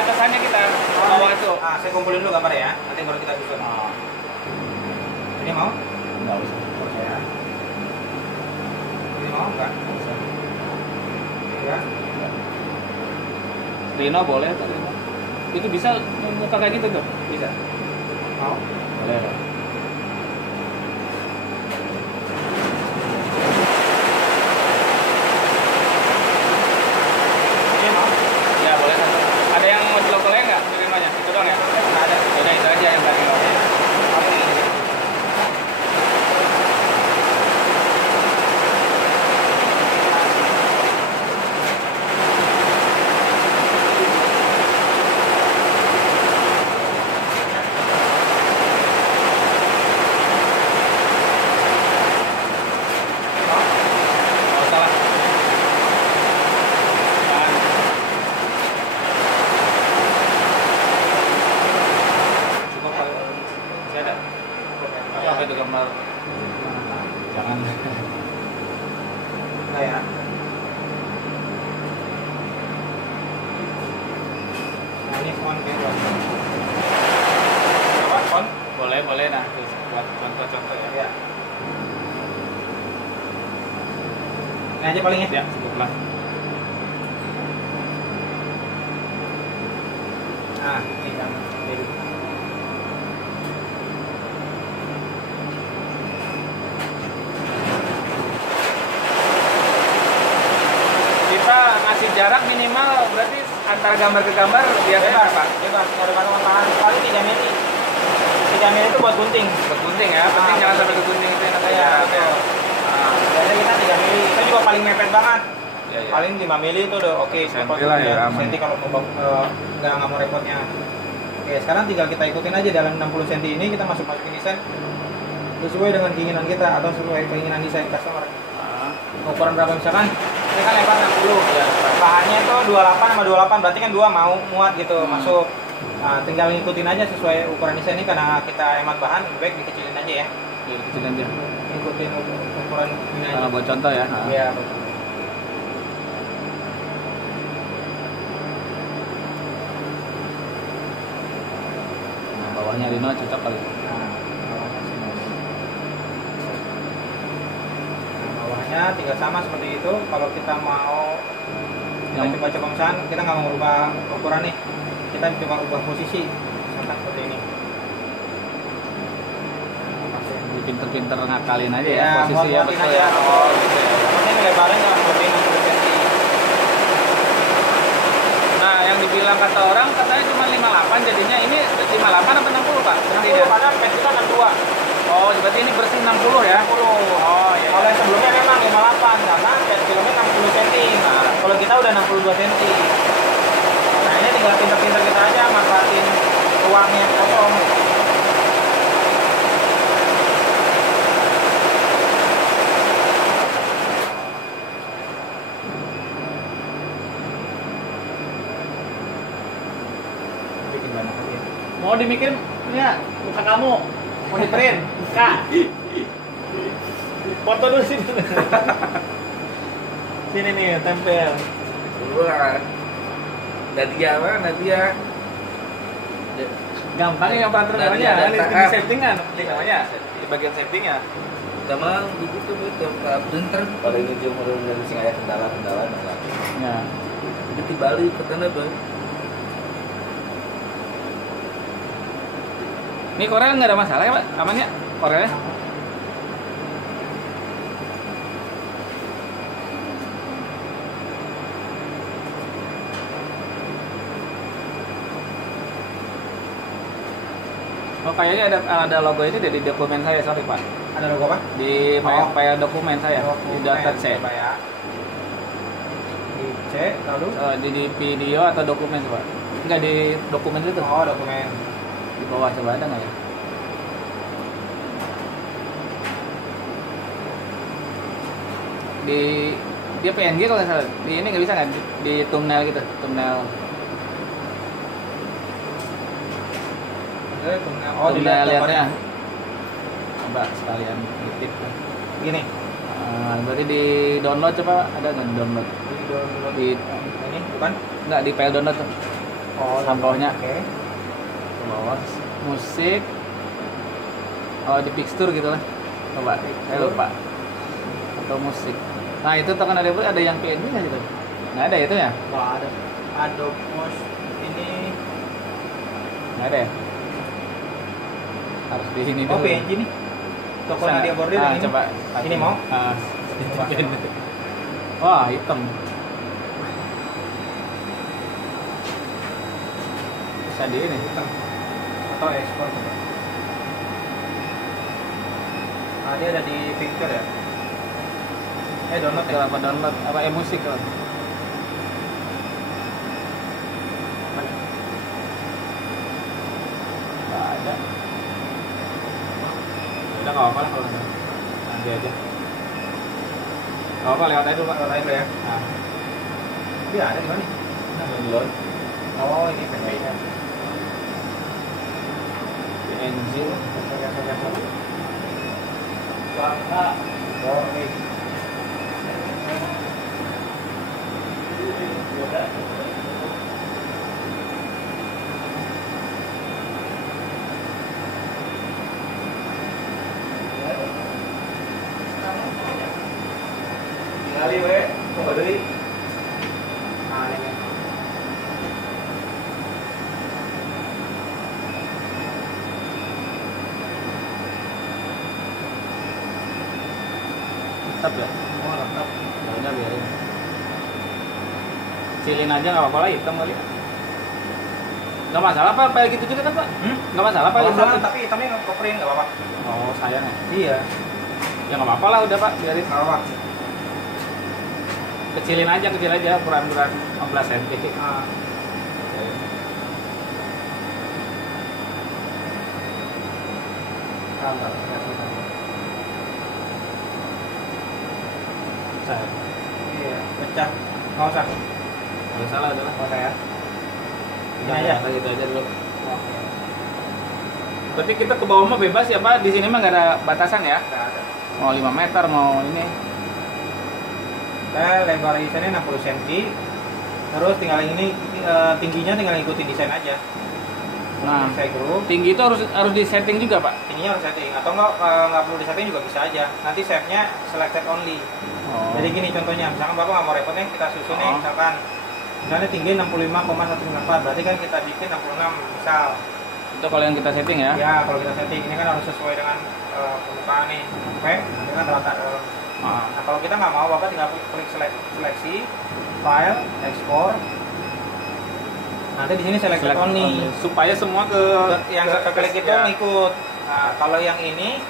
batasannya kita bawa itu. Saya kumpulin dulu gambar ya, nanti baru kita susun. Ini mau? Nggak usah. Ya. Ini mau nggak? Enggak. Rino boleh tuh Rino. Itu bisa muka kayak gitu tuh? Bisa. Mau? Boleh. Ini mau? Ya boleh. Ada yang mau dilokolnya nggak? Rinonya? Itu doang ya? Nggak ada. Udah itu aja yang tadi. Paling ini. Nggak usah lah. Kan. Cukup kali. Masih ada? Apa itu gambar? Jangan. Nggak ya? Nah ini font kayak apa? Font? Boleh. Nah, terus buat contoh-contoh ya. Ya. Ini aja paling ya? Ya, cukup lah. Nah, ini kan. Jadi. Kita ngasih jarak minimal berarti antar gambar ke gambar biasanya Bebas, apa? bebas. Nggak ada kantong tangan. Paling 3 mili. 3 mili itu buat gunting. Buat gunting ya, penting jangan sampai ke gunting itu yang ada Iya, jarak ya. betul. Biasanya kita 3 mili. Itu juga paling mepet banget. Ya. Paling 5 mili itu udah oke. Senti lah ya, aman. Senti kalau mau nggak mau repotnya. Oke, sekarang tinggal kita ikutin aja dalam 60 cm ini kita masukin desain sesuai dengan keinginan kita atau sesuai keinginan desain customer. Ukuran berapa misalkan? Ini kan lebar 60. Ya. Bahannya itu 28 sama 28 berarti kan 2 mau muat gitu masuk. Nah, tinggal ngikutin aja sesuai ukuran desain ini karena kita hemat bahan lebih baik dikecilin aja ya. Ya, kecilin aja. Ikutin ukuran ini aja. Buat contoh ya. Iya, betul. Nah, bawahnya Rino cocok kali. Nah, bawahnya sini. Nah, bawahnya tinggal sama seperti itu. Kalau kita mau kita Yang- coba misalkan kita nggak mau merubah ukuran nih, kita coba ubah posisi misalkan seperti ini. Pinter-pinter ngakalin aja ya, Iya, posisi ya, muat-muatin betul aja. ya. Oh, gitu ya. Yang penting lebarnya jangan lebih 60 cm. Nah, yang dibilang kata orang katanya cuma 58, jadinya ini 58 atau 60 Pak? 60 karena pet kita 62. Oh, berarti ini bersih 60 ya? 60. Oh, iya. Kalau yang sebelumnya memang 58 karena pet filmnya 60 cm. Nah, kalau kita udah 62 cm. Nah, ini tinggal pinter-pinter kita aja manfaatin ruang yang kosong. Bikin banyak aja. Mau dimikirin ya muka kamu, mau di print, Kak. Foto dulu sini. Sini nih, tempel. Buruan. Nadia mana Nadia? Gampang ya peraturan Nah, namanya, ada di tahap. settingan, klik namanya di bagian settingnya. Sama begitu printer. Kalau ini dia mau dari sing aya kendala-kendala nah. Ya. Jadi dibalik ke kana Bang. Ini Corel nggak ada masalah ya Pak? Aman ya Corelnya? Oh kayaknya ada logo ini di dokumen saya, sorry Pak. Ada logo apa? Di file dokumen saya, di data C. Coba ya. Di C lalu Di video atau dokumen Pak? Enggak di dokumen itu. oh dokumen. Di bawah coba ada nggak ya? Di dia PNG kalau nggak salah. Di ini nggak bisa nggak? Di thumbnail gitu, thumbnail. Oh Thumbnail dilihat lihatnya. gambarnya. Coba sekalian titip. Gini. Berarti di download coba ada nggak di download? Di download Di ini bukan? nggak di file download tuh. Oh, Sampelnya. Oke. Ke bawah. Musik. Oh, di picture gitu lah. Coba, saya lupa. Atau musik. Nah, itu token ada yang PNG nggak gitu? Nggak ada itu ya? Nggak ada. Adobe Mouse ini. Nggak ada ya? Harus di sini Oh, dulu. PNG nih. Toko Sana. Nadia Border yang ini. Coba. Ini mau? Ah. Coba. Wah, hitam. Bisa di ini. Atau ekspor coba. Nah, dia ada di picture ya. Download ya. Apa download? Apa musik kan? Nggak ada. Udah nggak apa-apa lah kalau nggak. Nanti aja. Nggak apa, lewat aja dulu Pak. Lewat aja dulu ya. Nah, Dia ada di mana? Download. Oh, ini PNG-nya. PNG. Oh, ini. Tinggali we, kok deui. Nah, ini. Tetap ya? Oh, lengkap. Ya udah biarin. Cilin aja nggak apa-apa lah, hitam kali. Nggak masalah Pak, kayak gitu juga kan Pak? Nggak masalah Pak? Kalau gitu? salah, tapi hitamnya nggak ke-print nggak apa-apa. Oh sayang ya? Iya. Ya nggak apa-apa lah udah Pak, biarin. Nggak apa-apa. Kecil aja, ukuran 15 cm. Nah, tambah. Saya. Iya, pecah. Nggak usah. Nggak salah adalah. Nggak usah ya. Ini Jangan aja. kata gitu aja dulu. Berarti kita ke bawah mah bebas ya Pak? Di sini mah nggak ada batasan ya? Nggak ada. Mau 5 meter, mau ini. Kita lebar desainnya 60 cm. Terus tinggal ini tingginya tinggal ikutin desain aja. Nah, Saya grup. tinggi itu harus disetting juga Pak? Tingginya harus setting atau nggak perlu disetting juga bisa aja. Nanti shape-nya selected only. Oh. Jadi gini contohnya, misalkan Bapak nggak mau repotnya kita susun nih, Oh. misalnya tinggi 65,194, berarti kan kita bikin 66 misal. Itu kalau yang kita setting ya? Ya, kalau kita setting ini kan harus sesuai dengan permukaan nih. Oke, ini kan terletak dalam. Ah. Nah, kalau kita nggak mau, Bapak tinggal klik seleksi, file, ekspor. Nanti di sini selected Select only. supaya semua ke Yang ke- klik itu ya. ngikut. Nah, kalau yang ini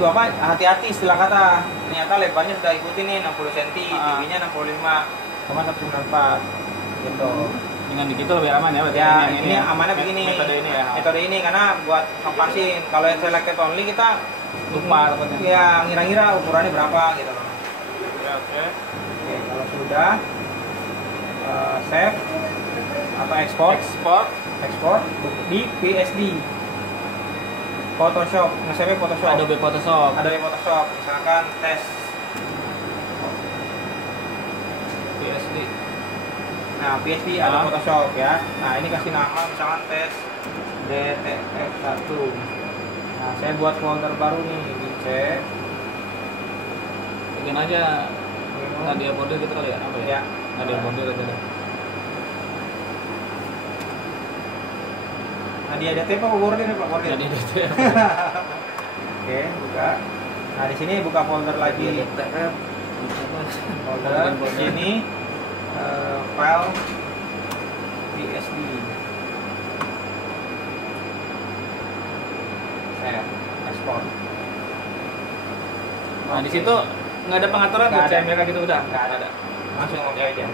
Bapak hati-hati istilah kata. Ternyata lebarnya sudah ikutin nih 60 cm, tingginya 65,194 gitu. Dengan begitu lebih aman ya berarti Ya, yang ini amannya begini. Metode ini ya. Metode ini karena buat ngepasin. Kalau yang selected only kita Lupa takutnya. ya ngira-ngira ukurannya berapa gitu loh. Ya, oke. Oke, kalau sudah save atau ekspor di PSD. Photoshop, nge-save Photoshop. Adobe Photoshop. Adobe Photoshop, misalkan tes. PSD. Nah, PSD ada Photoshop ya. Nah, ini kasih nama misalkan tes DTF1. Nah, saya buat folder baru nih di C. Bikin aja Nadia Border gitu kali ya? Apa ya? Ya. Nadia Border aja deh. Nah, dia ada apa border nih, Pak? Border. Nadia itu ya. Oke, buka. Nah, di sini buka folder lagi. DTF. Folder di sini file PSD. Saya ekspor. Nah, di situ nggak ada pengaturan Nggak buat ada. CMYK gitu udah? Nggak ada. Langsung oke aja.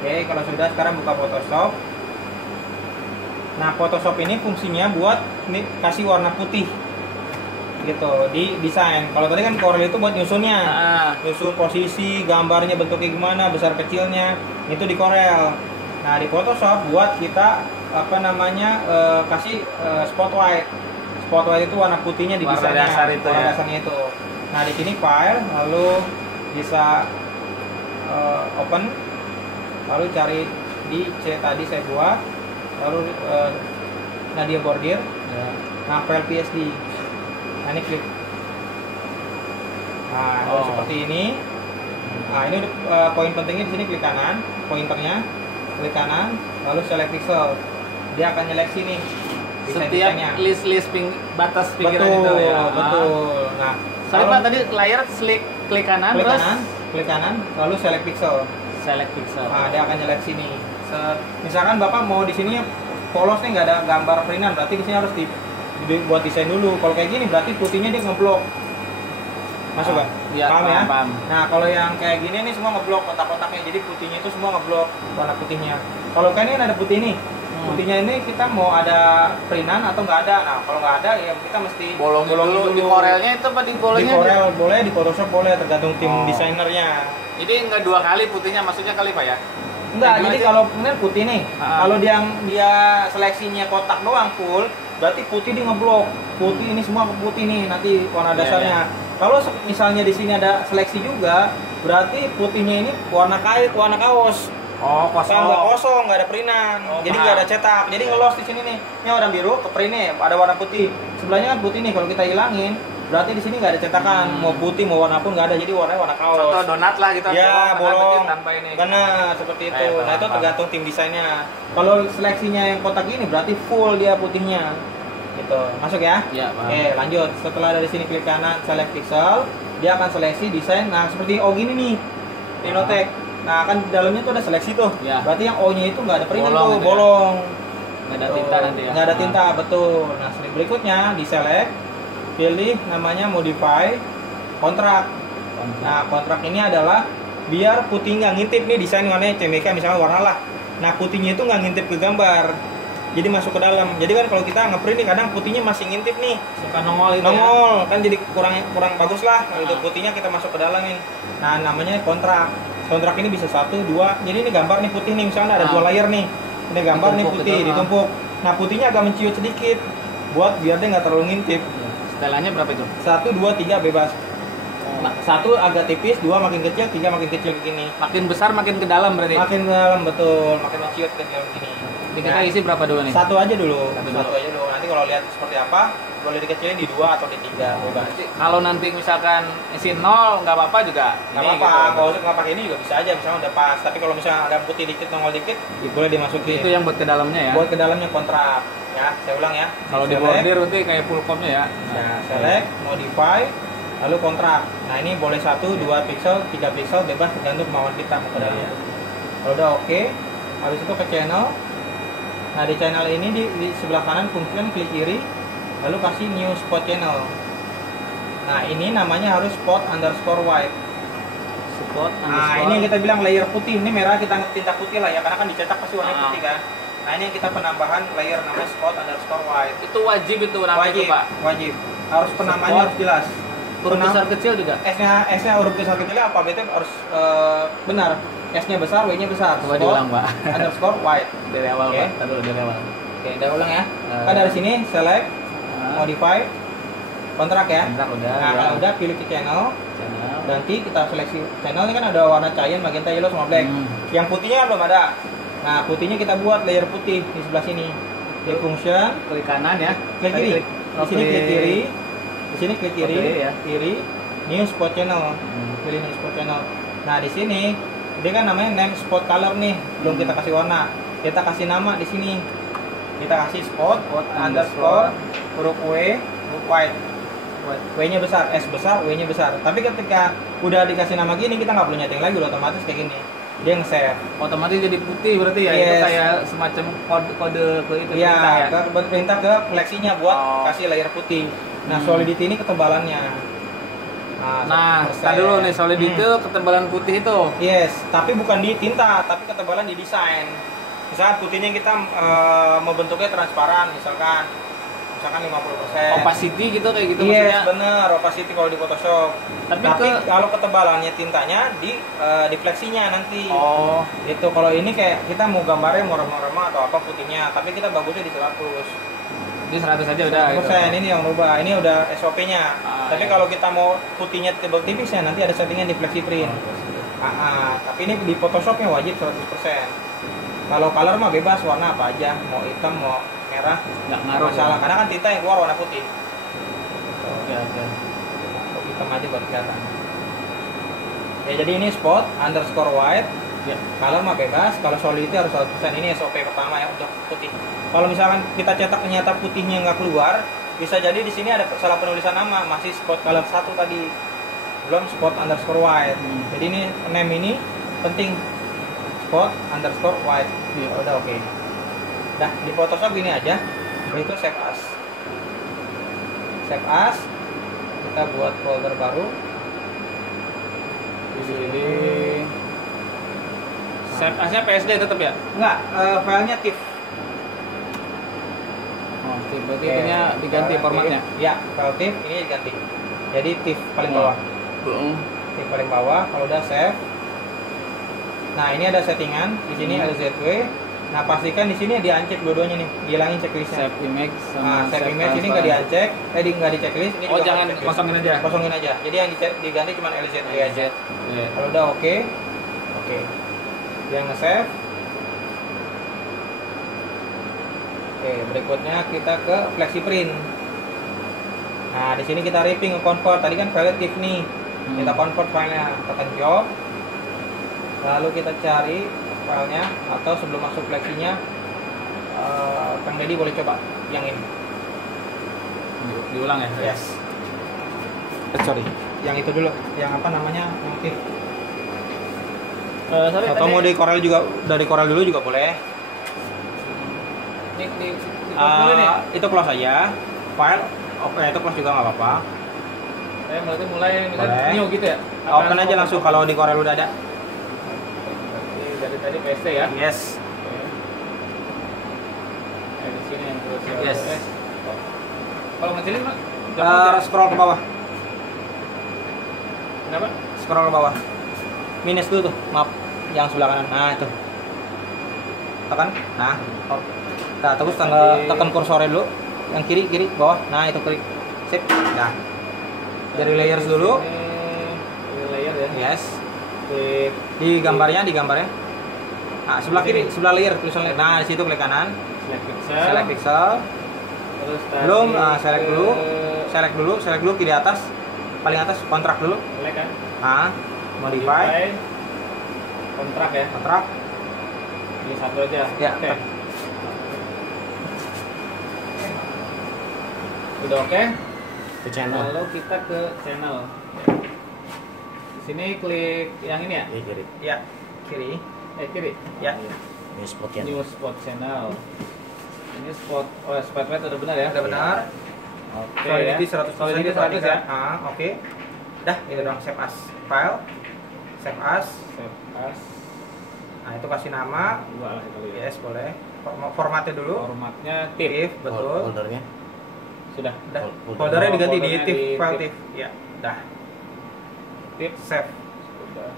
Oke, kalau sudah sekarang buka Photoshop. Nah, Photoshop ini fungsinya buat kasih warna putih gitu di desain. Kalau tadi kan Corel itu buat nyusunnya, nyusun posisi, gambarnya bentuknya gimana, besar kecilnya, itu di Corel. Nah, di Photoshop buat kita kasih spot white. Spot white itu warna putihnya di Warna desainnya, dasar itu warna ya. dasarnya itu. Nah, di sini file, lalu bisa open, lalu cari di C tadi saya buat lalu Nadia bordir. Ya. Nah, file PSD. Nah, ini klik. Nah, Oh. seperti ini. Nah, ini poin pentingnya di sini klik kanan, pointernya klik kanan, lalu select pixel. Dia akan nyeleksi nih Setiap desain-desainnya. list batas pinggiran Betul, itu ya. betul. Nah, Sorry kalau Pak, tadi layar klik kanan klik terus kanan, klik kanan, lalu select pixel. select pixel. Nah, dia akan nyeleksi nih. Misalkan Bapak mau di sini polos nih nggak ada gambar printan, berarti di sini harus dibuat desain dulu. Kalau kayak gini berarti putihnya dia ngeblok. Masuk kan? Iya, Paham ya? paham. Nah, kalau yang kayak gini nih semua ngeblok kotak-kotaknya. Jadi putihnya itu semua ngeblok warna putihnya. Kalau kayak ini kan ada putih nih. Putihnya ini kita mau ada printan atau nggak ada. Nah, kalau nggak ada ya kita mesti Bolongin dulu. Di Corelnya itu apa di Di bolongnya? Corel boleh, di Photoshop boleh, tergantung tim Oh. desainernya. Jadi nggak 2 kali putihnya maksudnya kali Pak ya? Enggak, Gimana jadi sih? kalau ini putih nih, Ah. kalau dia seleksinya kotak doang full, berarti putih di ngeblok. Putih ini semua putih nih nanti warna Iya, dasarnya. Kalau misalnya di sini ada seleksi juga, berarti putihnya ini warna warna kaos. Oh, Kosong, nggak kosong, nggak ada printan. Oh, Jadi paham. nggak ada cetak. Jadi ngelos di sini nih. Ini warna biru, ke print nih, ada warna putih. Sebelahnya kan putih nih. Kalau kita hilangin, berarti di sini nggak ada cetakan. Mau putih, mau warna pun nggak ada. Jadi warnanya warna kaos. Contoh donat lah gitu. Ya, bolong. tanpa ini. Benar, seperti itu. Paham, Nah, itu paham. tergantung tim desainnya. Kalau seleksinya yang kotak ini berarti full dia putihnya. Gitu. Masuk ya? Iya, paham. Oke, lanjut. Setelah dari sini klik kanan, select pixel, dia akan seleksi desain. Nah, seperti O gini nih. Dinotek. Nah, kan di dalamnya tuh ada seleksi tuh. Ya. Berarti yang O-nya itu nggak ada printan Bolong tuh, gitu ya? bolong. Nggak ada tinta nanti ya? Nggak ada tinta, betul. Nah, slide berikutnya di select, pilih namanya modify kontrak. Nah, kontrak ini adalah biar putih nggak ngintip nih desain warnanya CMYK misalnya warna lah. Nah, putihnya itu nggak ngintip ke gambar. Jadi masuk ke dalam. Jadi kan kalau kita ngeprint nih kadang putihnya masih ngintip nih. Suka nongol itu Nongol kan jadi kurang bagus lah. Kalau itu Ah. putihnya kita masuk ke dalam nih. Nah, namanya kontrak. Kontrak ini bisa 1, 2. Jadi ini gambar nih putih nih misalnya ada Ah. 2 layer nih. Ini gambar nih Ditumpuk putih gitu, ah. ditumpuk. Nah, putihnya agak menciut sedikit buat biar dia nggak terlalu ngintip. ya? Setelannya berapa itu? 1, 2, 3 bebas. Nah, 1 agak tipis, 2 makin kecil, 3 makin kecil begini. Makin besar makin ke dalam berarti. Makin dalam betul, makin menciut ke dalam gini. Jadi kita isi berapa dulu nih? 1 aja dulu. Satu 1 dulu. aja dulu. Nanti kalau lihat seperti apa, boleh dikecilin di 2 atau di 3 bebas. Kalau nanti misalkan isi 0 nggak apa-apa juga. Nggak Ini apa-apa, gitu. kalau nggak pakai ini juga bisa aja, misalnya udah pas. Tapi kalau misalnya ada putih dikit, nongol dikit, boleh dimasukin. Itu yang buat ke dalamnya ya. Buat ke dalamnya kontrak, ya. Saya ulang ya. Kalau di Select, bordir berarti kayak full comnya ya. nah, select, modify, lalu kontrak. Nah, ini boleh 1, 2 pixel, 3 pixel, bebas tergantung kemauan kita mau ke dalamnya. Kalau udah oke, habis itu ke channel. Nah, di channel ini di sebelah kanan function klik kiri, lalu kasih new spot channel. Nah, ini namanya harus spot underscore white. Support. Nah, ini yang kita bilang layer putih. Ini merah kita tinta putih lah ya, karena kan dicetak pasti warna Ah. putih kan. Nah, ini yang kita penambahan layer namanya spot underscore white. Itu wajib itu nama itu Wajib, Pak. wajib. Harus penamanya Spot. harus jelas. Huruf besar kecil juga. S-nya huruf besar kecilnya alfabetnya harus benar. S-nya besar, W-nya besar. Coba Spot diulang Pak. underscore white. Dari awal Oke. Pak. Tadi dulu dari awal. Oke, udah ulang ya. Eh. Kan dari sini select, Nah, modify, kontrak ya. kontrak udah. Nah, ya. kalau udah pilih ke channel. Channel. Nanti kita seleksi channel ini kan ada warna cyan, magenta, yellow sama black. Hmm. Yang putihnya belum ada. Nah, putihnya kita buat layer putih di sebelah sini. Di function, Klik kanan ya. klik kiri. Di sini klik kiri. Di sini klik kiri, Oke, ya. kiri. New spot channel. Hmm. Pilih new spot channel. Nah, di sini dia kan namanya name spot color nih. Belum kita kasih warna. Kita kasih nama di sini. Kita kasih spot, underscore huruf W, huruf white. W-nya besar, S besar, W-nya besar. Tapi ketika udah dikasih nama gini, kita nggak perlu nyeting lagi, udah otomatis kayak gini. Dia nge-save. Otomatis jadi putih berarti ya. Itu Yes. kayak semacam kode ke itu Iya, perintah ya. perintah ke fleksinya buat Oh. kasih layer putih. Nah, Hmm. solidity ini ketebalannya. Nah, selesai. tadi dulu nih solidity itu Hmm. ketebalan putih itu. Yes, tapi bukan di tinta, tapi ketebalan di desain. Misalnya putihnya kita mau bentuknya transparan, misalkan 50%. Opacity gitu kayak gitu Yes, maksudnya. bener, opacity kalau di Photoshop. Tapi Tapi ke- kalau ketebalannya tintanya di fleksinya nanti. Oh, Itu kalau ini kayak kita mau gambarnya mau remah-remah atau apa putihnya, tapi kita bagusnya di 100. ini 100 aja udah. gitu. 100%, ini yang rubah. Ini udah SOP-nya. Ah, Tapi iya. kalau kita mau putihnya tebal tipis ya nanti ada settingan di flexi print. Tapi ini di Photoshopnya wajib 100%. Kalau color mah bebas, warna apa aja, mau hitam mau merah Nggak nggak ngaruh. masalah, karena kan tinta yang keluar warna putih. Oke. Kalau hitam aja baru kelihatan. Ya jadi ini spot underscore white. Ya. Color mah bebas, kalau solidity harus 100%. Ini SOP pertama ya untuk putih. Kalau misalkan kita cetak ternyata putihnya nggak keluar, bisa jadi di sini ada salah penulisan nama, masih spot color 1 tadi, belum spot underscore white. Jadi ini name ini penting, spot underscore white. Iya. Udah oke. Nah di Photoshop gini aja, itu save as. Save as, kita buat folder baru. Di sini save as-nya PSD tetap ya? Enggak, filenya TIFF. Oh, berarti ininya diganti formatnya. Ya, file TIFF ini diganti. Jadi TIFF paling bawah. TIFF paling bawah. Kalau udah save. Nah, ini ada settingan. Di sini LZW. Nah, pastikan di sini di-uncheck dua-duanya nih. Dihilangin checklistnya. Save image sama Nah, save image ini nggak di-uncheck. Nggak di checklist. Ini Oh, juga jangan nggak di-checklist. kosongin aja. Kosongin aja. Jadi yang diganti cuma LZW aja. Iya. Kalau udah oke. Oke. Dia nge-save. Oke, berikutnya kita ke flexi print. Nah, di sini kita ripping convert. Tadi kan file TIFF nih. Kita convert filenya, tekan job. Lalu kita cari filenya, atau sebelum masuk flexinya, Kang Deddy boleh coba yang ini. Diulang ya? Yes. Sorry. Yang itu dulu. Yang apa namanya? Yang TIFF. Sorry, Atau mau dari Corel juga, dari Corel dulu juga boleh. Ini Ah, nih. itu close aja. File, oke itu close juga nggak apa-apa. Saya berarti mulai misalnya Boleh. new gitu ya? Open aja langsung kalau di Corel udah ada. Berarti dari tadi PSD ya? Yes. Di sini yang terus Yes. Kalau ngecilin Pak? Scroll ke bawah. Kenapa? Scroll ke bawah. Minus dulu tuh, maaf. Yang sebelah kanan. Nah, itu. Tekan. Nah, nah terus tekan kursornya dulu. Yang kiri bawah. Nah, itu klik. Sip. Nah. Dari layers dulu. Ini layer ya? Yes. Klik Di gambarnya. Nah, sebelah kiri, sebelah layer tulisan layer. Nah, di situ klik kanan. select pixel. Select pixel. Terus tadi Belum, select ke- dulu. Select dulu kiri atas. Paling atas kontrak dulu. Select kan? Nah, modify. Kontrak ya? Kontrak. Ini satu aja. Ya, Oke. Udah oke? Ke channel. Lalu kita ke channel. Di sini klik yang ini ya? Iya kiri. Ya, kiri. Kiri. Ya. Ini spotnya. New spot channel. Ini spot, spotlight udah benar ya? Udah benar. Oke. Solidity ya. 100%. Solidity 100 ya? Oke. Dah, itu dong save as. File. Save as. Save as. Nah, itu kasih nama. Dua lah kali ya. Yes, boleh. Formatnya dulu. Formatnya TIFF. TIFF, betul. Foldernya. Sudah. Udah. Folder. Foldernya diganti di Foldernya TIFF, di file TIFF. TIFF. Ya, dah. TIFF. Save. Sudah.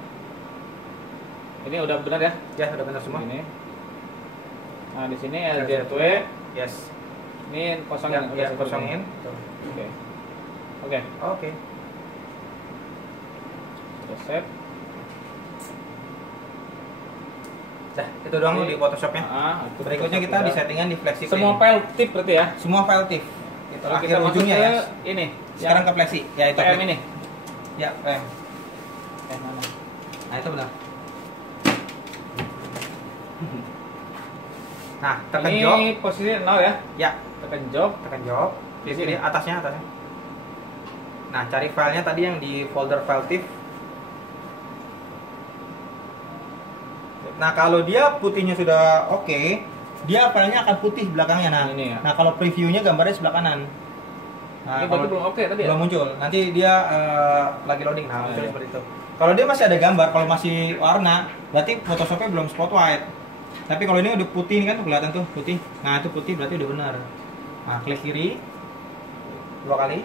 Ini udah benar ya? Ya, udah benar semua. Ini. Nah, di sini LZW. LZW. Yes. Ini kosongin. Ya, udah kosongin. Oke. Oke. Oke. Sudah save. Dah, itu doang di Photoshopnya. Itu Berikutnya kita di settingan di flexi semua print. file TIFF berarti ya. Semua file TIFF. Itu Lalu akhir kita masuk ujungnya ke ya. ini. Sekarang ke flexi. Ya, itu. PM ini. Ya, PM. Mana? Nah, itu benar. Nah, tekan Ini job. posisi 0 ya. Ya, Tekan job. tekan job. Di Di sini sini. atasnya. Nah, cari filenya tadi yang di folder file TIFF. Nah, kalau dia putihnya sudah oke, dia filenya akan putih belakangnya. Nah, Ini ya. nah kalau previewnya gambarnya sebelah kanan. Nah, Ini kalau berarti belum oke tadi ya? belum muncul. Nanti dia lagi loading. Nah, Oh, muncul iya. seperti itu. Kalau dia masih ada gambar, kalau masih warna, berarti Photoshopnya belum spot white. Tapi kalau ini udah putih, ini kan tuh kelihatan tuh putih. Nah, itu putih berarti udah benar. Nah, klik kiri 2 kali.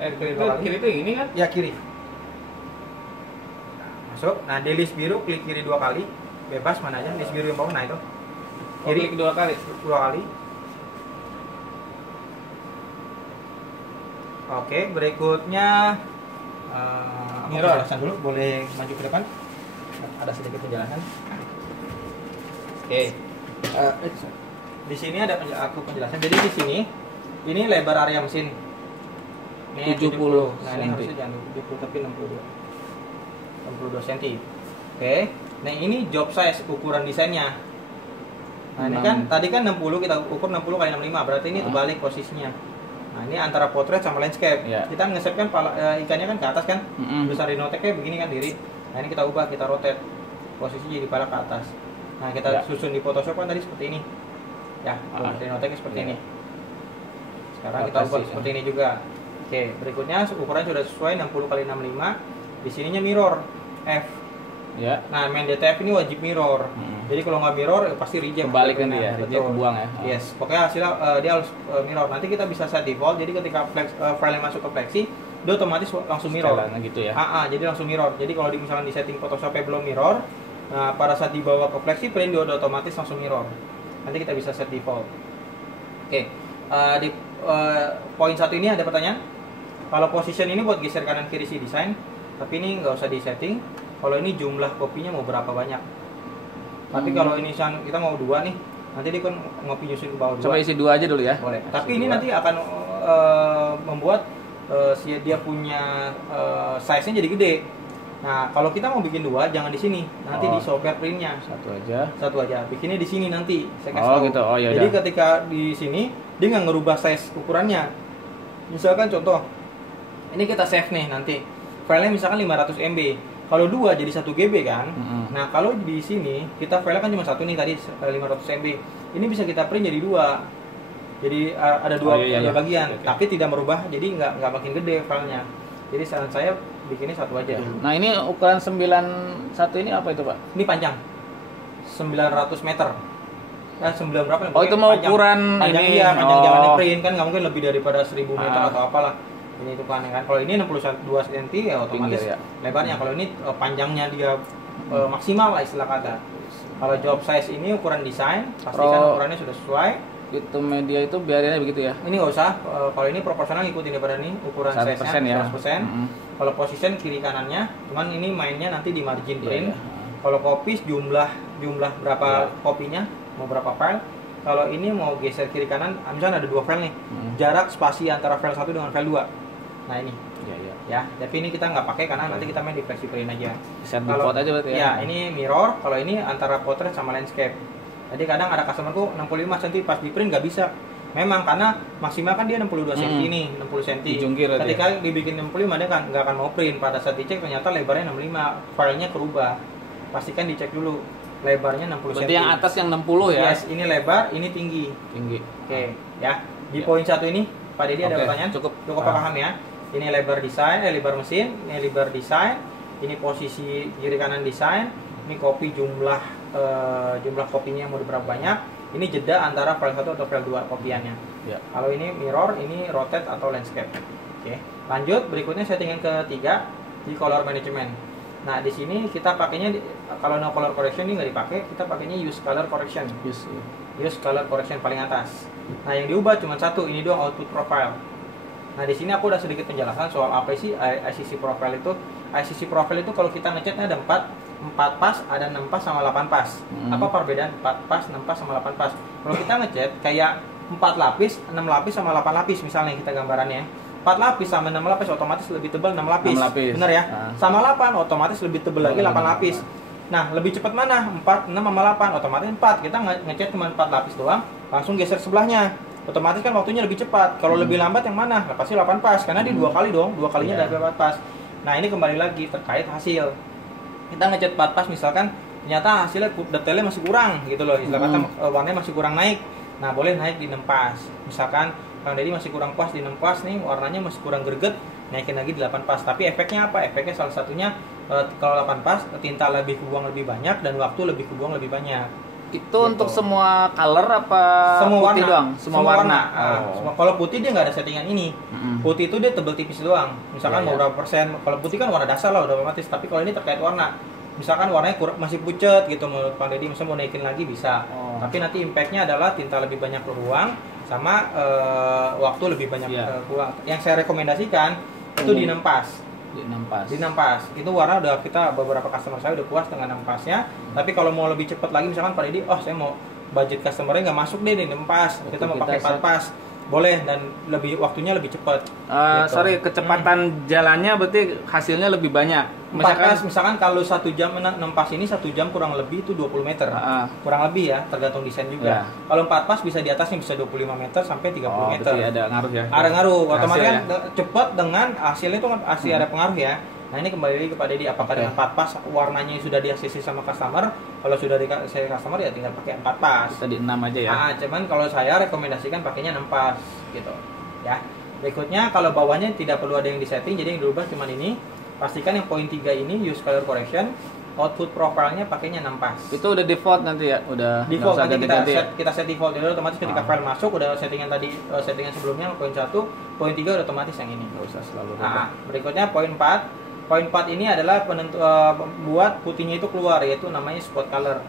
Kiri Dua kali. itu ini kan? Ya, kiri. Nah, masuk. Nah, di list biru klik kiri 2 kali. Bebas mana aja, list biru yang bawah. Nah, itu. Kiri Kiri 2 kali. 2 kali. Oke, berikutnya ini Mirror. jelasan dulu, boleh maju ke depan. ada sedikit penjelasan. Oke. Di sini ada penjelasan. Jadi di sini ini lebar area mesin. Ini 70 Nah, ini harusnya jangan 70 tapi 62 cm. Oke. Nah, ini job size ukuran desainnya. Nah, ini kan tadi kan 60 kita ukur 60 kali 65, berarti ini terbalik posisinya. Nah, ini antara potret sama landscape. Kita nge-save kan ikannya kan ke atas kan. Besar Rhinotek-nya begini kan diri. Nah, ini kita ubah, kita rotate. Posisi jadi pala ke atas. Nah, kita susun di Photoshop kan tadi seperti ini. Ya, Rhinotek-nya seperti ini. Sekarang kita ubah seperti ini juga. Oke, berikutnya ukuran sudah sesuai 60 kali 65. Di sininya mirror F. Ya. Nah, main DTF ini wajib mirror. Jadi kalau nggak mirror pasti reject. Kebalik kan dia, reject kebuang ya. Yes, pokoknya hasilnya dia harus mirror. Nanti kita bisa set default. Jadi ketika file yang masuk ke Flexi, dia otomatis langsung mirror. Gitu ya. Jadi langsung mirror. Jadi kalau misalnya di setting Photoshop belum mirror, nah pada saat dibawa ke Flexi print dia udah otomatis langsung mirror. Nanti kita bisa set default. Oke. Di poin 1 ini ada pertanyaan. Kalau position ini buat geser kanan kiri si desain, tapi ini nggak usah di setting. Kalau ini jumlah kopinya mau berapa banyak? Tapi kalau ini kita mau 2 nih, nanti dia kan ngopi nyusun ke bawah 2. Coba isi 2 aja dulu ya. Boleh. Tapi ini nanti akan membuat dia punya size-nya jadi gede. Nah, kalau kita mau bikin 2, jangan di sini. Nanti di software print-nya. Satu aja. Bikinnya di sini nanti. Saya kasih tahu. Gitu. Iya. Jadi ketika di sini dia nggak ngerubah size ukurannya. Misalkan contoh, ini kita save nih nanti. Filenya misalkan 500 MB. Kalau 2 jadi 1 GB kan. Nah, kalau di sini kita file kan cuma 1 nih tadi 500 MB. Ini bisa kita print jadi 2. Jadi ada dua bagian, tapi tidak merubah, jadi nggak makin gede filenya. Jadi saran saya bikinnya 1 aja dulu. Nah, ini ukuran 91 ini apa itu, Pak? Ini panjang. 900 meter. 9 berapa? Itu mau ukuran panjang ini. Panjang jalannya print kan nggak mungkin lebih daripada 1000 meter atau apalah. Ini itu kan. Kalau ini 62 cm ya otomatis pinggir, ya. Lebarnya. Kalau ini panjangnya dia maksimal lah istilah kata. Kalau job size ini ukuran desain, pastikan ukurannya sudah sesuai. Itu media itu biarinnya begitu ya. Ini nggak usah. Kalau ini proporsional ngikutin daripada ini ukuran size-nya 100%. Kalau position kiri kanannya, cuman ini mainnya nanti di margin print. Kalau copies jumlah berapa kopinya, mau berapa file. Kalau ini mau geser kiri kanan, misalnya ada 2 file nih. Jarak spasi antara file 1 dengan file 2. Nah ini, ya. Tapi ini kita nggak pakai karena nanti kita main di Flexi Print aja. Set default aja berarti ya. Ya, ini mirror. Kalau ini antara portrait sama landscape. Jadi kadang ada customerku 65 cm pas di print nggak bisa. Memang karena maksimal kan dia 62 cm nih, 60 cm. Ketika dibikin 65 dia kan nggak akan mau print. Pada saat dicek ternyata lebarnya 65, filenya kerubah. Pastikan dicek dulu lebarnya 60 cm. Berarti yang atas yang 60 ya? Yes, ini lebar, ini tinggi. Oke, ya. Di poin 1 ini, Pak Dedi ada pertanyaan? Cukup paham ya? Ini lebar desain, lebar mesin, ini lebar desain, ini posisi kiri kanan desain, ini kopi jumlah kopinya mau berapa banyak, ini jeda antara file 1 atau file 2 kopiannya. Kalau ini mirror, ini rotate atau landscape. Oke. Lanjut, berikutnya settingan ketiga di color management. Nah, di sini kita pakainya kalau no color correction ini nggak dipakai, kita pakainya use color correction. Use color correction paling atas. Nah, yang diubah cuma 1, ini doang, output profile. Nah, di sini aku udah sedikit penjelasan soal apa sih ICC profile itu. ICC profile itu kalau kita ngecatnya ada 4 pas, ada 6 pas sama 8 pas. Apa perbedaan 4 pas, 6 pas sama 8 pas? Kalau kita ngecat kayak 4 lapis, 6 lapis sama 8 lapis misalnya kita gambarannya. 4 lapis sama 6 lapis otomatis lebih tebal 6 lapis. Benar ya? Sama 8 otomatis lebih tebal lagi 8 lapis. Nah, lebih cepat mana? 4, 6 sama 8 otomatis 4. Kita ngecat cuma 4 lapis doang, langsung geser sebelahnya. Otomatis kan waktunya lebih cepat. Kalau lebih lambat yang mana? Pasti 8 pas karena di 2 kali dong, 2 kalinya dari 8 pas. Nah, ini kembali lagi terkait hasil. Kita ngecat 4 pas misalkan ternyata hasilnya detailnya masih kurang gitu loh. Istilah kata warnanya masih kurang naik. Nah, boleh naik di 6 pas. Misalkan Kang Dedi masih kurang pas di 6 pas nih, warnanya masih kurang greget, naikin lagi di 8 pas. Tapi efeknya apa? Efeknya salah satunya kalau 8 pas tinta lebih kebuang lebih banyak dan waktu lebih kebuang lebih banyak. Itu gitu. Untuk semua color apa semua putih warna doang? Semua warna. Kalau putih dia nggak ada settingan ini. Putih itu dia tebel tipis doang. Misalkan mau berapa persen. Kalau putih kan warna dasar lah udah otomatis. Tapi kalau ini terkait warna. Misalkan warnanya masih pucat gitu, menurut Pak Dedi misalnya mau naikin lagi bisa. Tapi nanti impactnya adalah tinta lebih banyak keluang sama waktu lebih banyak keluang. Yang saya rekomendasikan itu di 6 pas. Di 6 pas. Di 6 pas. Itu warna udah kita beberapa customer saya udah puas dengan 6 pasnya. Tapi kalau mau lebih cepat lagi misalkan Pak Dedi, oh saya mau budget customer-nya nggak masuk deh di 6 pas. Kita mau pakai 4 pas. Boleh dan waktunya lebih cepat. Gitu. Sorry, kecepatan jalannya berarti hasilnya lebih banyak. 4 pas misalkan kalau 1 jam 6 pas ini 1 jam kurang lebih itu 20 meter. Kurang lebih ya, tergantung desain juga. Kalau 4 pas bisa di atasnya bisa 25 meter sampai 30 meter. Ada ngaruh ya. Ada ngaruh. Otomatis kan cepat dengan hasilnya itu kan pasti ada pengaruh ya. Nah ini kembali lagi kepada Dedi, apakah dengan 4 pas warnanya sudah di ACC sama customer? Kalau sudah di ACC customer ya tinggal pakai 4 pas. Tadi 6 aja ya. Cuman kalau saya rekomendasikan pakainya 6 pas gitu. Ya. Berikutnya kalau bawahnya tidak perlu ada yang disetting, jadi yang dirubah cuman ini. Pastikan yang poin 3 ini use color correction. Output profile-nya pakainya 6 pas. Itu udah default nanti ya, udah default nanti kita set default dulu, otomatis ketika file masuk udah settingan tadi, settingan sebelumnya poin 1, poin 3 udah otomatis yang ini. Nggak usah selalu. Berikutnya poin 4. Poin 4 ini adalah buat putihnya itu keluar, yaitu namanya spot color.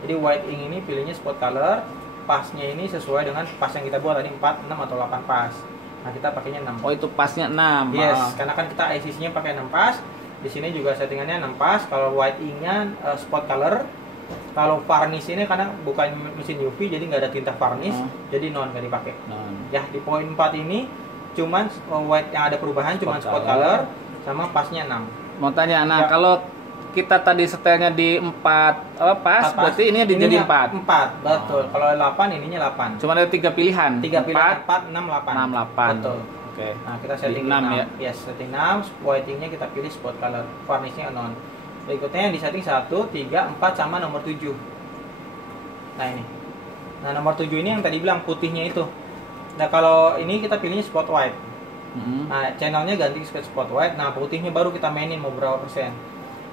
Jadi white ink ini pilihnya spot color, pasnya ini sesuai dengan pas yang kita buat tadi 4, 6 atau 8 pas. Nah, kita pakainya 6. Oh, itu pasnya 6. Yes, karena kan kita ICC-nya pakai 6 pas. Di sini juga settingannya 6 pas. Kalau white ink-nya spot color. Kalau varnish ini karena bukan mesin UV jadi nggak ada tinta varnish, jadi nggak dipakai. Ya, di poin 4 ini cuman white yang ada perubahan cuman spot color sama pasnya 6. Mau tanya, kalau kita tadi setelnya di 4 pas, berarti ini jadi 4. 4, betul. Kalau 8 ininya 8. Cuma ada 3 pilihan. 3 pilihan 4, 6, 8. 6, 8. Betul. Oke. Nah, kita setting 6 ya. Yes, setting 6, whiting-nya kita pilih spot color, varnish-nya non. Berikutnya yang di setting 1, 3, 4 sama nomor 7. Nah, ini. Nah, nomor 7 ini yang tadi bilang putihnya itu. Nah, kalau ini kita pilihnya spot white. Nah, channelnya ganti ke spot white. Nah, putihnya baru kita mainin mau berapa persen.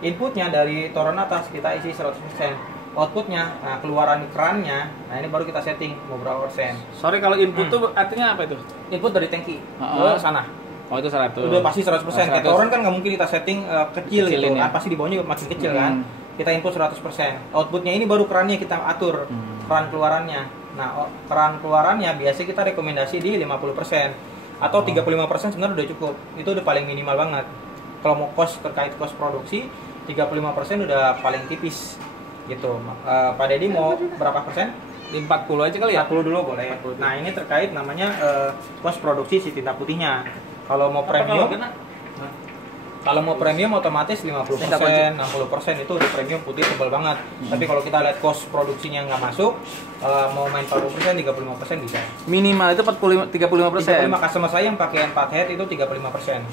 Inputnya dari toron atas kita isi 100%. Outputnya, nah keluaran kerannya, nah ini baru kita setting mau berapa persen. Sorry, kalau input tuh artinya apa itu? Input dari tangki ke sana. Oh, itu 100. Udah pasti 100%. Kayak toron kan nggak mungkin kita setting kecil gitu. Ya. Pasti di bawahnya makin kecil kan. Kita input 100%. Outputnya ini baru kerannya kita atur. Keran keluarannya. Nah, keran keluarannya biasa kita rekomendasi di 50%. Atau 35% sebenarnya udah cukup. Itu udah paling minimal banget. Kalau mau terkait cost produksi, 35% udah paling tipis gitu. Pak Dedi mau berapa persen? Di 40 aja kali ya? 40 dulu boleh. 40. Nah, ini terkait namanya cost produksi si tinta putihnya. Kalau mau premium, kalau mau premium otomatis 50%, 60% itu udah premium putih tebal banget. Tapi kalau kita lihat cost produksinya nggak masuk, mau main 40%, 35% bisa. Minimal itu 35%. 35 customer saya yang pakai 4 head itu 35%.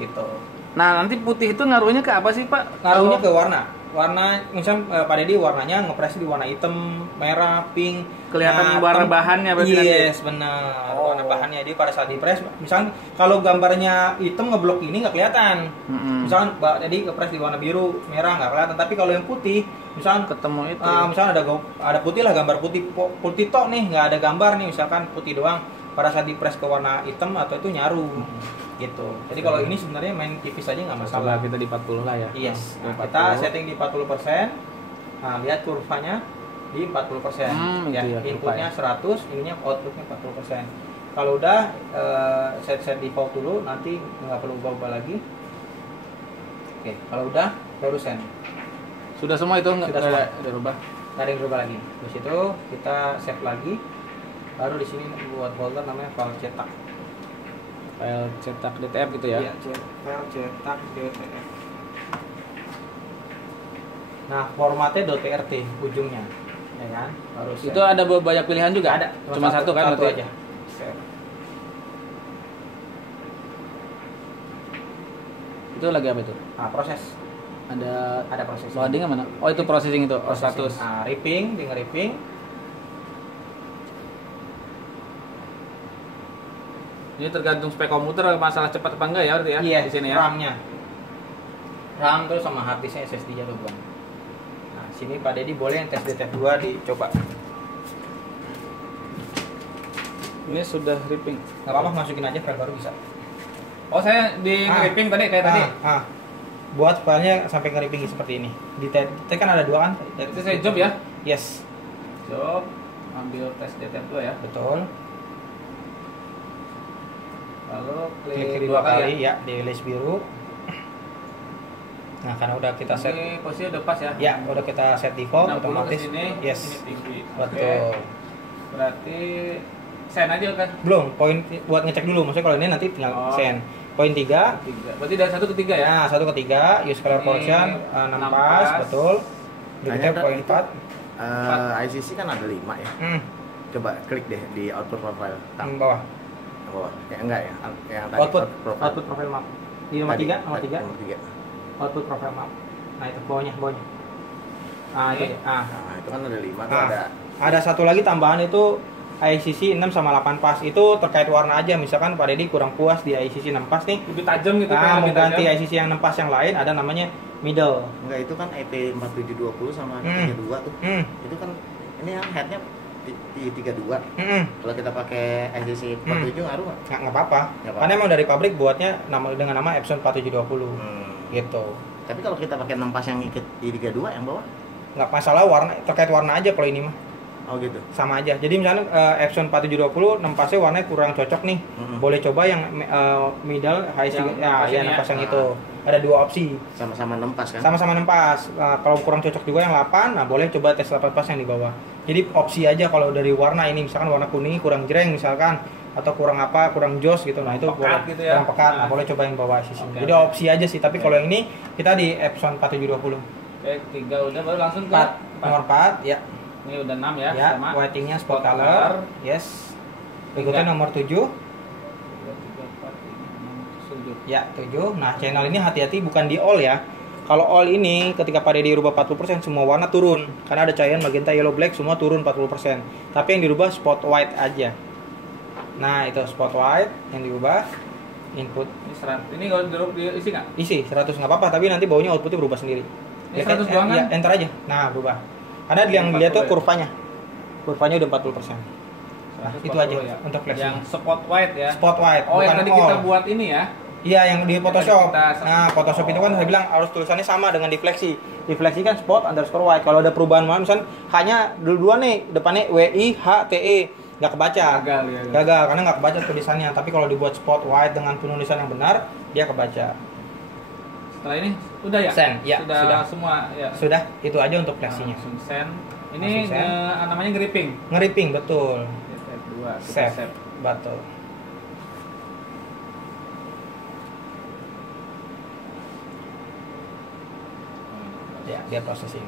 Gitu. Nah, nanti putih itu ngaruhnya ke apa sih, Pak? Ngaruhnya ke warna. Warna, misal Pak Dedi warnanya ngepres di warna hitam, merah, pink. Kelihatan warna bahannya berarti nanti? Yes, benar. Warna bahannya. Jadi pada saat dipres, misalnya kalau gambarnya hitam ngeblok ini nggak kelihatan. Misalnya Pak Dedi ngepres di warna biru, merah nggak kelihatan. Tapi kalau yang putih, misalnya ketemu itu. Misalnya ada putih lah, gambar putih tok nih, nggak ada gambar nih, misalkan putih doang. Pada saat dipres ke warna hitam atau itu nyaru. Gitu. Jadi kalau ini sebenarnya main tipis aja nggak masalah. Coba kita di 40 lah ya. Yes. Nah, kita setting di 40%. Nah, lihat kurvanya di 40%. Ya, inputnya 100, ininya outputnya 40%. Kalau udah set default dulu, nanti nggak perlu ubah-ubah lagi. Oke, kalau udah baru send. Sudah semua itu nggak ada rubah. Nggak ada yang berubah lagi. Di situ kita save lagi. Baru di sini buat folder namanya file cetak. File cetak DTF gitu ya? Iya, file cetak DTF. Nah, formatnya .trt ujungnya, ya kan? Harus. Itu ada banyak pilihan juga? Ada. Cuma satu kan? Satu aja. Itu lagi apa itu? Nah, proses. Ada proses. Loading mana? Oh, itu processing itu. Oh, 100. Nah, ripping, tinggal ripping. Ini tergantung spek komputer masalah cepat apa enggak ya berarti ya? Iya, di sini ya. RAM-nya. RAM terus sama hard disk-nya SSD-nya tuh, Bang. Nah, sini Pak Dedi boleh yang tes DTF 2 dicoba. Ini sudah ripping. Enggak apa-apa, masukin aja file baru bisa. Oh, saya di ripping tadi kayak tadi. Buat filenya sampai nge-ripping seperti ini. Di kan ada 2 kan? Itu saya job ya? Yes. Job, ambil tes DTF 2 ya. Betul. Lalu klik klik dua kali ya di list biru. Nah, karena udah kita set, ini posisi udah pas ya. ya udah kita set default 60 otomatis. kesini, Yes, ini tinggi. betul. Oke. Berarti send aja kan? Belum, poin buat ngecek dulu. Maksudnya kalau ini nanti tinggal send. Poin 3. Berarti dari 1 ke 3 ya? Nah, 1 ke 3, use color Ini correction, 6 pas, betul. Berikutnya Kayaknya poin itu, 4. ICC kan ada 5 ya. Coba klik deh di output profile. Bawah. Yang bawah. Ya enggak ya. Yang tadi Output profile map. Di nomor 3, nomor 3. Nomor 3. Output profile map. Nah, itu bawahnya. Nah, itu dia. Nah, itu kan ada 5 tuh Nah, ada. ada satu lagi tambahan itu ICC 6 sama 8 pas. Itu terkait warna aja. Misalkan Pak Deddy kurang puas di ICC 6 pas nih. Lebih tajam gitu Nah, kan? mau Lebih ganti tajam. ICC yang 6 pas yang lain ada namanya middle. Enggak, itu kan EP 4720 sama 32 tuh. Itu kan ini yang headnya di 32. Kalau kita pakai ICC 47 ngaruh nggak? Nggak apa-apa. Karena emang dari pabrik buatnya dengan nama Epson 4720. Gitu. Tapi kalau kita pakai 6 pas yang ikut di 32 yang bawah? Nggak masalah warna, terkait warna aja kalau ini mah. Oh gitu. Sama aja. Jadi misalnya Epson 4720 6 pasnya warnanya kurang cocok nih. Boleh coba yang middle high Yang ya 6 pas yang ya. itu. Ada 2 opsi. Sama-sama 6 pas kan? Sama-sama 6 pas. Kalau kurang cocok juga yang 8, nah boleh coba tes 8 pas yang di bawah. Jadi opsi aja kalau dari warna ini misalkan warna kuning kurang jreng misalkan atau kurang apa, kurang jos gitu. Nah, itu Pekat boleh gitu ya. kurang pekat. Nah, boleh coba yang bawah sisi. Oke. Jadi opsi aja sih, tapi kalau yang ini kita di Epson 4720. Oke, 3 udah baru langsung ke 4. Nomor 4 ya. Ini udah 6 ya, Ya, sama. whitingnya spot color. Yes. Berikutnya nomor 7. 3, 4, 5, 6, 7. Ya, 7. Nah, channel ini hati-hati bukan di all ya. Kalau all ini ketika pada dirubah 40% semua warna turun. Karena ada cahaya magenta, yellow, black semua turun 40%. Tapi yang dirubah spot white aja. Nah, itu spot white yang dirubah. Input Ini 100. Ini kalau diisi nggak? isi 100 nggak apa-apa, tapi nanti baunya outputnya berubah sendiri. Ini 100 doang kan? Ya, enter aja. Nah, berubah. Karena yang dilihat tuh kurvanya. Kurvanya udah 40%. Nah, itu aja ya. untuk flashing. Yang spot white ya. Spot white, Oh, yang bukan tadi kita all. buat ini ya. Iya, yang di Photoshop. Kita- Nah, Photoshop itu kan saya bilang harus tulisannya sama dengan di Flexi. Di Flexi kan spot underscore white. Kalau ada perubahan mana, misalnya hanya dua nih, depannya WIHTE, nggak kebaca. Gagal ya. Gagal, karena nggak kebaca tulisannya. Tapi kalau dibuat spot white dengan penulisan yang benar, dia kebaca. Setelah ini udah ya? Send, ya, sudah. sudah. Semua ya. Sudah, itu aja untuk Flexinya. Langsung send. Ini Langsung send. namanya gripping. Ngeriping, betul. Step 2. Save, betul. Ya, dia processing.